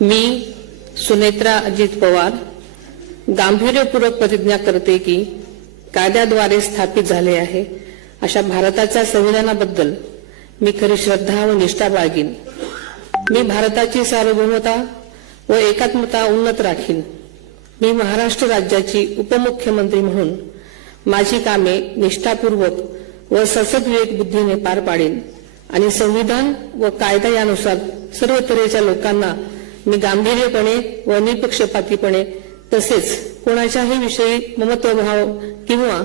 मी सुनेत्रा अजित पवार गांभीर्यपूर्वक प्रतिज्ञा करते की कायद्याद्वारे स्थापित झाले आहे अशा भारताच्या संविधानाबद्दल मी खरी श्रद्धा व निष्ठा बाळगीन। मी भारताची सार्वभौमता व एकात्मता उन्नत राखीन। मी महाराष्ट्र राज्याची उपमुख्यमंत्री म्हणून माझी कामे निष्ठापूर्वक व सद्विवेक बुद्धीने पार पाडेन आणि संविधान व कायदा यानुसार सर्व तऱ्हेच्या लोकांना मी गांभीर्यपणे व निपक्षपातीपणे तसेच कोणाच्याही विषयी ममत्वभाव किंवा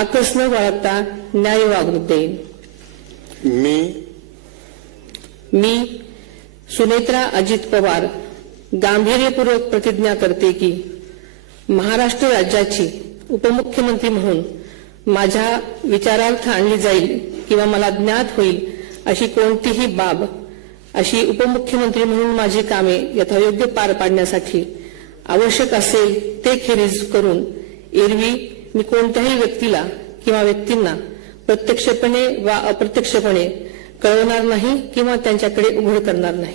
आकस न बाळगता न्याय वागणूक देईन। मी सुनेत्रा अजित पवार गांभीर्यपूर्वक प्रतिज्ञा करते की महाराष्ट्र राज्याची उपमुख्यमंत्री म्हणून माझ्या विचारार्थ आणली जाईल किंवा मला ज्ञात होईल अशी कोणतीही बाब अशी उपमुख्यमंत्री म्हणून माझी कामे यथायोग्य पार पाडण्यासाठी आवश्यक असेल ते खेरीज करून एरवी मी कोणत्याही व्यक्तीला किंवा व्यक्तींना प्रत्यक्षपणे वा अप्रत्यक्षपणे कळवणार नाही किंवा त्यांच्याकडे उघड करणार नाही।